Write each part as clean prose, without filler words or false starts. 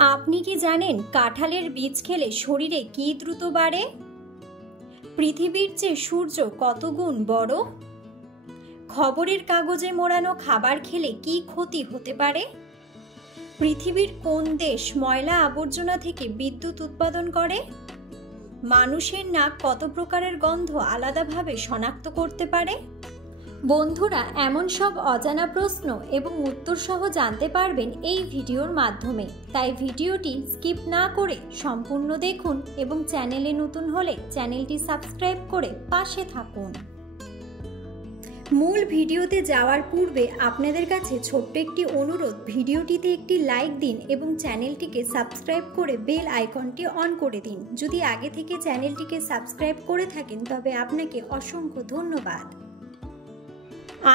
আপনি কি জানেন কাঁঠালের বীজ খেলে শরীরে কি দ্রুত বাড়ে? পৃথিবীর চেয়ে সূর্য কত গুণ বড়? খবরের কাগজে মোড়ানো খাবার খেলে কি ক্ষতি হতে পারে? পৃথিবীর কোন দেশ ময়লা আবর্জনা থেকে বিদ্যুৎ উৎপাদন করে? মানুষের নাক কত প্রকারের গন্ধ আলাদাভাবে শনাক্ত করতে পারে? বন্ধুরা, এমন সব অজানা প্রশ্ন এবং উত্তর সহ জানতে পারবেন এই ভিডিওর মাধ্যমে, তাই ভিডিওটি স্কিপ না করে সম্পূর্ণ দেখুন এবং চ্যানেলে নতুন হলে চ্যানেলটি সাবস্ক্রাইব করে পাশে থাকুন। মূল ভিডিওতে যাওয়ার পূর্বে আপনাদের কাছে ছোট্ট একটি অনুরোধ, ভিডিওটিতে একটি লাইক দিন এবং চ্যানেলটিকে সাবস্ক্রাইব করে বেল আইকনটি অন করে দিন। যদি আগে থেকে চ্যানেলটিকে সাবস্ক্রাইব করে থাকেন তবে আপনাকে অসংখ্য ধন্যবাদ।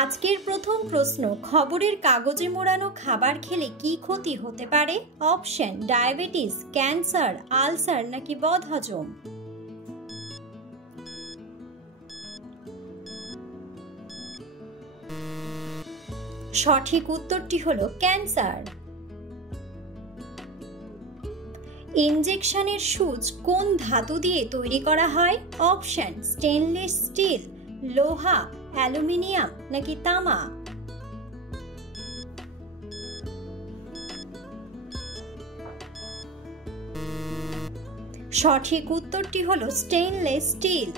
আজকের প্রথম প্রশ্ন, খবরের কাগজে মোড়ানো খাবার খেলে কি ক্ষতি হতে পারে? অপশন: ডায়াবেটিস, ক্যান্সার, আলসার নাকি বদহজম। সঠিক উত্তরটি হলো ক্যান্সার। ইনজেকশনের সুচ কোন ধাতু দিয়ে তৈরি করা হয়? অপশন: স্টেনলেস স্টিল, লোহা, অ্যালুমিনিয়াম নাকি তামা। সঠিক উত্তরটি হলো স্টেনলেস স্টিল।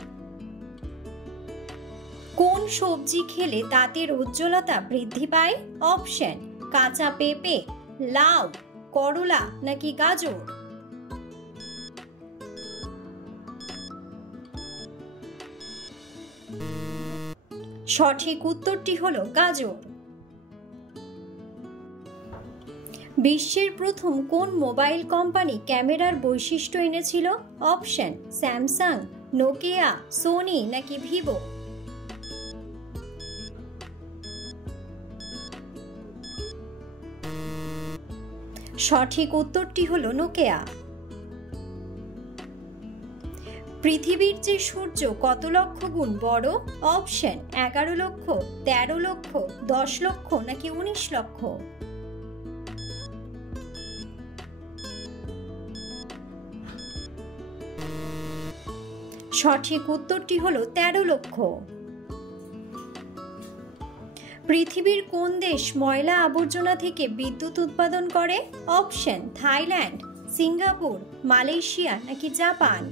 কোন সবজি খেলে দাঁতের উজ্জ্বলতা বৃদ্ধি পায়? অপশন: কাঁচা পেঁপে, লাউ, করলা নাকি গাজর। সঠিক উত্তরটি হলো গাজর। বিশ্বের প্রথম কোন মোবাইল কোম্পানি ক্যামেরার বৈশিষ্ট্য এনেছিল? অপশন: স্যামসাং, নোকিয়া, সোনি নাকি ভিভো। সঠিক উত্তরটি হলো নোকিয়া। পৃথিবীর চেয়ে সূর্য কত লক্ষ গুণ বড়? অপশন: 11 লক্ষ, 13 লক্ষ, 10 লক্ষ নাকি 19 লক্ষ। সঠিক উত্তরটি হলো 13 লক্ষ। পৃথিবীর কোন দেশ ময়লা আবর্জনা থেকে বিদ্যুৎ উৎপাদন করে? অপশন: থাইল্যান্ড, সিঙ্গাপুর, মালয়েশিয়া নাকি জাপান।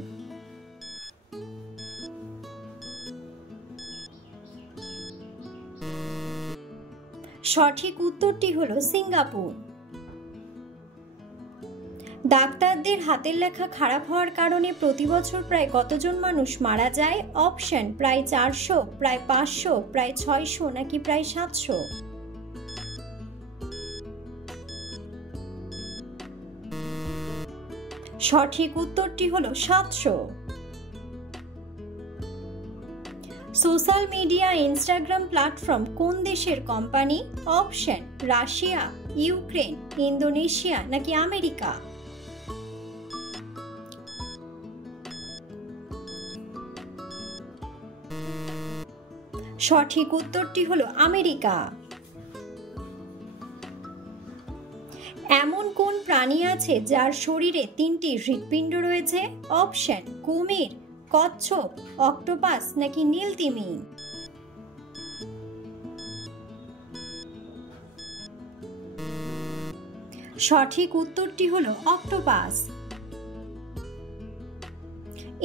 সঠিক উত্তরটি হলো সিঙ্গাপুর। ডাক্তারদের হাতের লেখা খারাপ হওয়ার কারণে প্রতি বছর প্রায় কতজন মানুষ মারা যায়? অপশন: প্রায় 400, প্রায় 500, প্রায় 600 নাকি প্রায় 700। সঠিক উত্তরটি হলো 700। সোশ্যাল মিডিয়া ইনস্টাগ্রাম প্ল্যাটফর্ম কোন দেশের company? Option: Russia, Ukraine, Indonesia নাকি আমেরিকা। সঠিক উত্তরটি হলো আমেরিকা। এমন কোন প্রাণী আছে যার শরীরে 3টি হৃৎপিণ্ড রয়েছে? অপশন: কুমির, কচ্ছপ, অক্টোপাস নাকি নীলতিমি। সঠিক উত্তরটি হলো অক্টোপাস।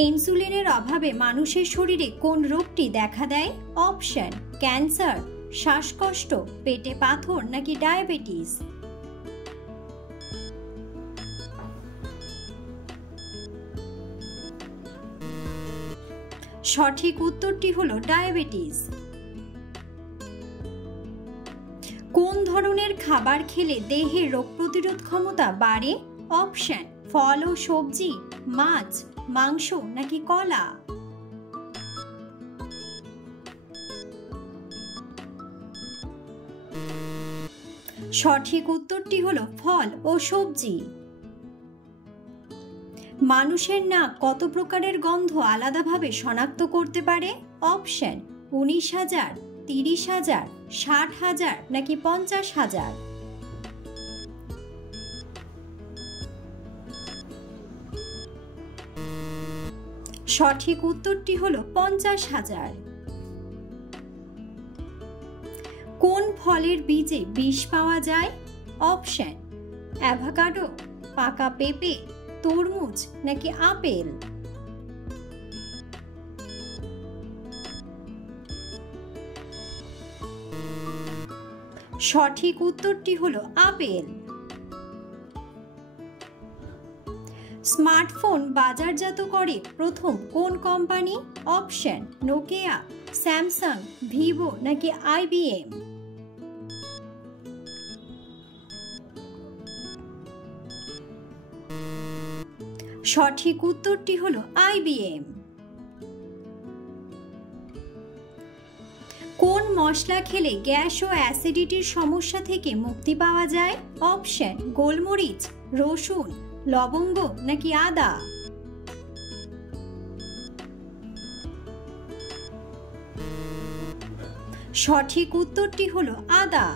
ইনসুলিনের অভাবে মানুষের শরীরে কোন রোগটি দেখা দেয়? অপশন: ক্যান্সার, শ্বাসকষ্ট, পেটে পাথর নাকি ডায়াবেটিস। সঠিক উত্তরটি হলো ডায়াবেটিস। কোন ধরনের খাবার খেলে দেহের রোগ প্রতিরোধ ক্ষমতা বাড়ে? অপশন: ফল ও সবজি, মাছ, মাংস নাকি কলা। সঠিক উত্তরটি হলো ফল ও সবজি। মানুষের নাক কত প্রকারের গন্ধ আলাদাভাবে শনাক্ত করতে পারে? অপশন: 19,000, 30,000, 60,000 নাকি 50,000। সঠিক উত্তরটি হলো 50,000। কোন ফলের বীজে বিষ পাওয়া যায়? অপশন: অ্যাভোকাডো, পাকা পেঁপে, তরমুজ নাকি আপেল। সঠিক উত্তরটি হলো আপেল। স্মার্টফোন বাজারজাত করে প্রথম কোন company? Option: Nokia, Samsung, Vivo নাকি IBM। সঠিক উত্তরটি হলো IBM। কোন মশলা খেলে গ্যাস ও অ্যাসিডিটির সমস্যা থেকে মুক্তি পাওয়া যায়? অপশন: গোলমরিচ, রসুন, লবঙ্গ নাকি আদা। সঠিক উত্তরটি হলো আদা।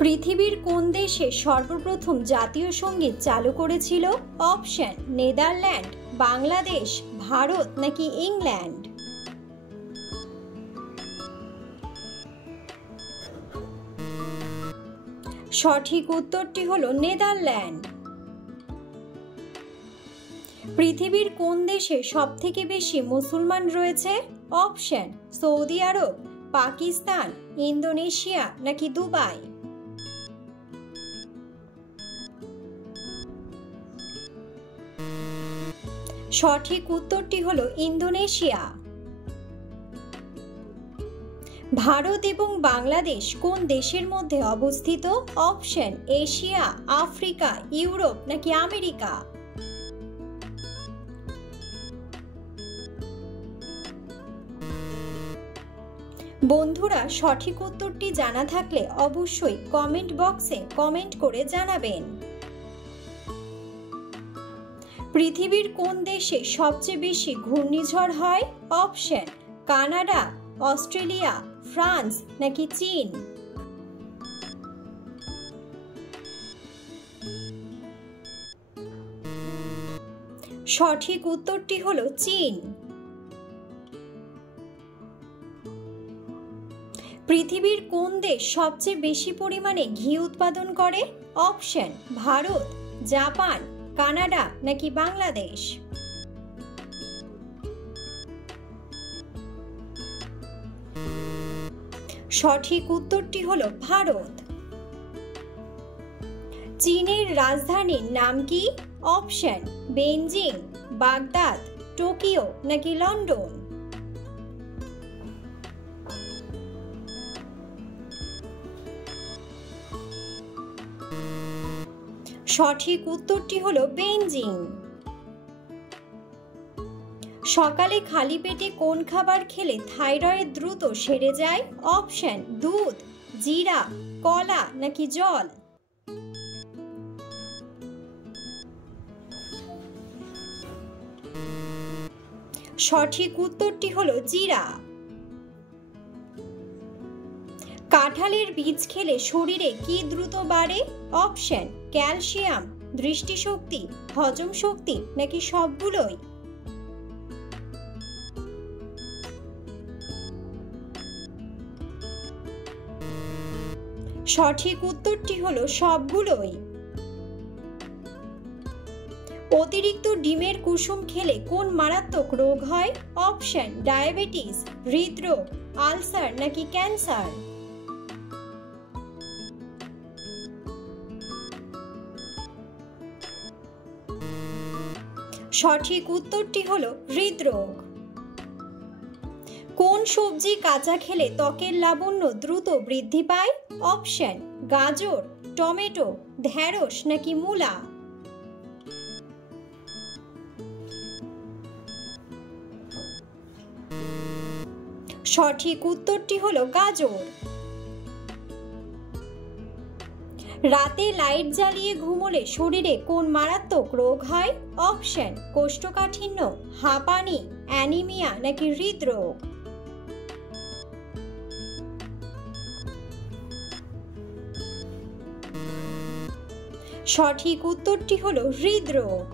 পৃথিবীর কোন দেশে সর্বপ্রথম জাতীয় সঙ্গীত চালু করেছিল? অপশন: নেদারল্যান্ড, বাংলাদেশ, ভারত নাকি ইংল্যান্ড। সঠিক উত্তরটি হলো নেদারল্যান্ড। পৃথিবীর কোন দেশে সবথেকে বেশি মুসলমান রয়েছে? অপশন: সৌদি আরব, পাকিস্তান, ইন্দোনেশিয়া নাকি দুবাই। সঠিক উত্তরটি হলো ইন্দোনেশিয়া। ভারত এবং বাংলাদেশ কোন দেশের মধ্যে অবস্থিত? অপশন: এশিয়া, আফ্রিকা, ইউরোপ নাকি আমেরিকা। বন্ধুরা, সঠিক উত্তরটি জানা থাকলে অবশ্যই কমেন্ট বক্সে কমেন্ট করে জানাবেন। পৃথিবীর কোন দেশে সবচেয়ে বেশি ঘূর্ণিঝড় হয়? অপশন: কানাডা, অস্ট্রেলিয়া, ফ্রান্স নাকি চীন। সঠিক উত্তরটি হলো চীন। পৃথিবীর কোন দেশ সবচেয়ে বেশি পরিমাণে ঘি উৎপাদন করে? অপশন: ভারত, জাপান, কানাডা নাকি বাংলাদেশ। সঠিক উত্তরটি হলো ভারত। চীনের রাজধানীর নাম কি? অপশন: বেইজিং, বাগদাদ, টোকিও নাকি লন্ডন। সঠিক উত্তরটি হলো বেইজিং। সকালে খালি পেটে কোন খাবার খেলে থাইরয়েড দ্রুত সেরে যায়? অপশন: দুধ, জিরা, কলা নাকি জল। সঠিক উত্তরটি হলো জিরা। কাঁঠালের বীজ খেলে শরীরে কি দ্রুত বাড়ে? অপশন: ক্যালসিয়াম, দৃষ্টিশক্তি, হজম শক্তি নাকি সবগুলোই। সঠিক উত্তরটি হলো সবগুলোই। অতিরিক্ত ডিমের কুসুম খেলে কোন মারাত্মক রোগ হয়? অপশন: ডায়াবেটিস, হৃদরোগ, আলসার নাকি ক্যান্সার। সঠিক উত্তরটি হলো হৃদরোগ। কোন সবজি কাঁচা খেলে ত্বকের লাবণ্য দ্রুত বৃদ্ধি পায়? অপশন: গাজর, টমেটো, ঢেঁড়স নাকি মূলা। সঠিক উত্তরটি হলো গাজর। রাতে লাইট জ্বালিয়ে ঘুমোলে শরীরে কোন মারাত্মক রোগ হয়? অপশন: কোষ্ঠকাঠিন্য, হাঁপানি, অ্যানিমিয়া নাকি হৃদরোগ। সঠিক উত্তরটি হলো হৃদরোগ।